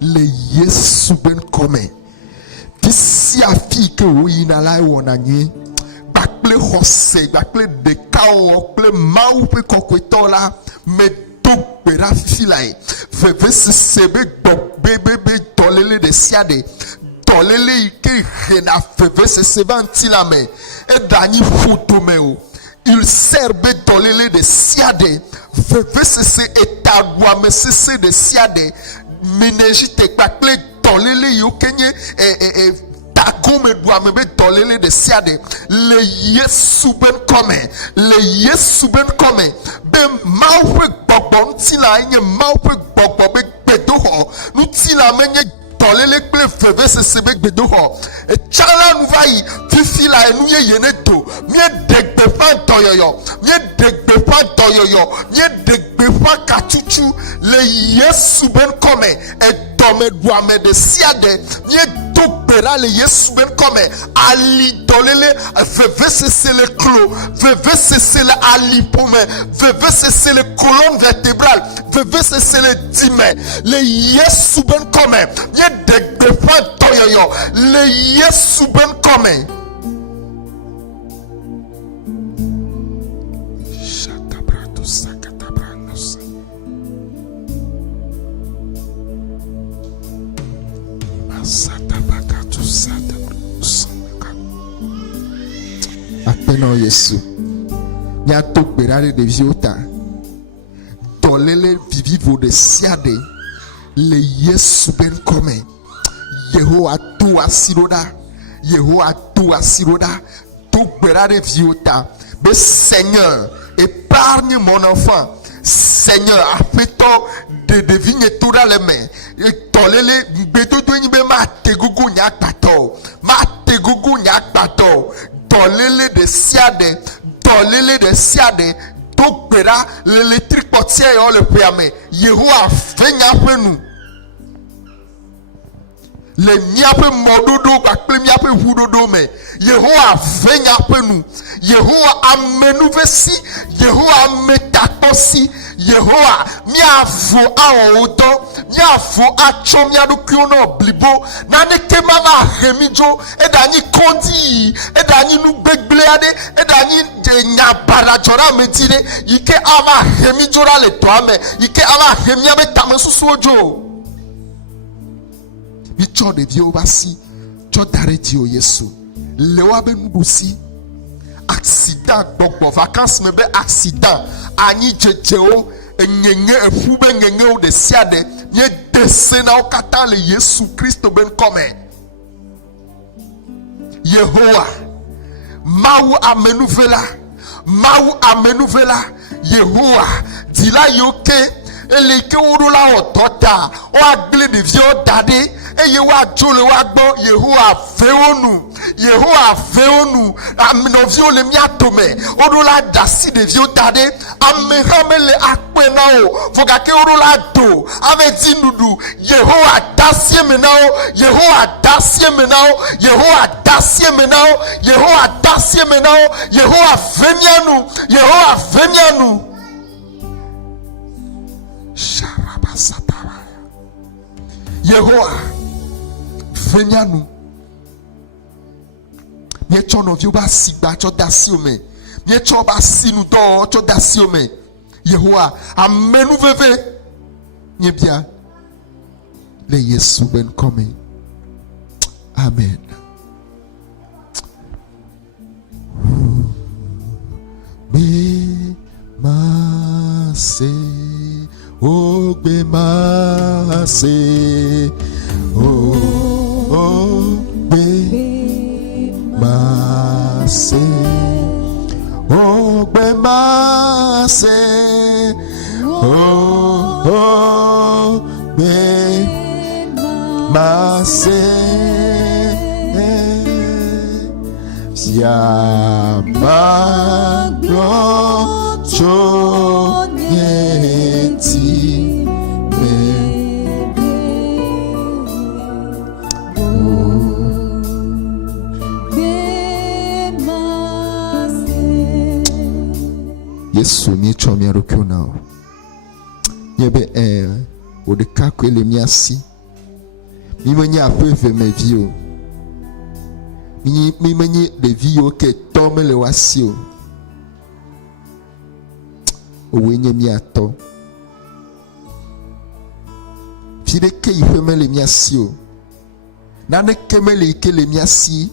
le Yesu ben kome visi afi ke o yina la wona nyi bakple hose bakple de kao bakple mau pe kokweto la me to pera filai veve sese be be dolele de siade dolele ike rena veve sese vantila me e dani photo me o il serbe dolele de siade veve sese etagwa me sese de siade mineji te pakle dolele yo kenye takome dwa me be dolele de siade le Yesu ben come be mauwe gbogbo ntila nye mauwe gbogbo be gbedo ho ntila menye dolele kple veve sese be gbedo ho e chala nu vai fifi la enu ye yeneto mie degbe fa doyoyo mie degbe fa katuchu le Yesu ben come e tome duame de siade nye tokbera le Yesu ben kome ali tolele veve cesser le clos, veve cesser le alipome, veve cesser le colonne vertébrale, veve cesser le dime le Yesu ben kome nye de point toyoyo le Yesu ben kome. Apeno Yesu nya tokberare de viota tolele vivivo de siade le Yesu ben kome Yehowa tu asiroda tokberare viota be Seigneur épargne mon enfant Seigneur appeto de devine tout dans les mains tolele bedodo nyi be ma tegugu nya kpato tolele de siade tokbera l'électrique portière yo le permet Yehowa fenya penu le miape mododo kakple miape hudodo me Yehowa fenya penu Yehowa amenu vesi Yehowa metakosi Yehowa miafu awoto miafu acho miadukuno blibo nane kemama remijo edani kondi edani nugbegleade edani de nyabarajora metire ike ama remijora le toame ike ama remiabe tamesusu ojo mi cho de vie obasi cho dareti o Yesu lewa be nubusi accident gbogbo vacances me be accident ani jejeo enyenye efube nyenye o de siade ye desena o kata le Yesu Kristo ben kome Yehowa mau amenuvela Yehowa dila yoke eleke urula otota o agle de vie o dade eye wa jole wa gbo Yehowa veonu aminovio le miatome orula dasi de vie o dade amehamele akpenao fogake orula do aveti nudu Yehowa dasie menao Yehowa vemianu Sharabasatara Yehowa venianu Miecho no viu ba sigba cho dasi ome Miecho ba sinu to cho dasi ome Yehowa amenu veve Nye bien le Yesu ben kome Amen. Be mase be mase be mase be mase be mase Yamagro chonyeti Yesu mi chomi arokona yebe odeka kwele miasi mi manya apeve me vio mi manye de vio ke tome le wasio owenye mi ato fide ke ifeme le miasio nane kemele ke le miasi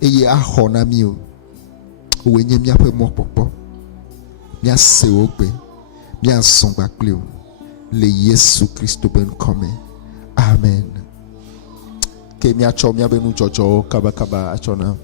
eye ahona mi o owenye mi ape mo popo mi ase ogbe mi asongba kle le Yesu Kristo ben kome amen. Ke mi acho mi abenu chocho kaba achona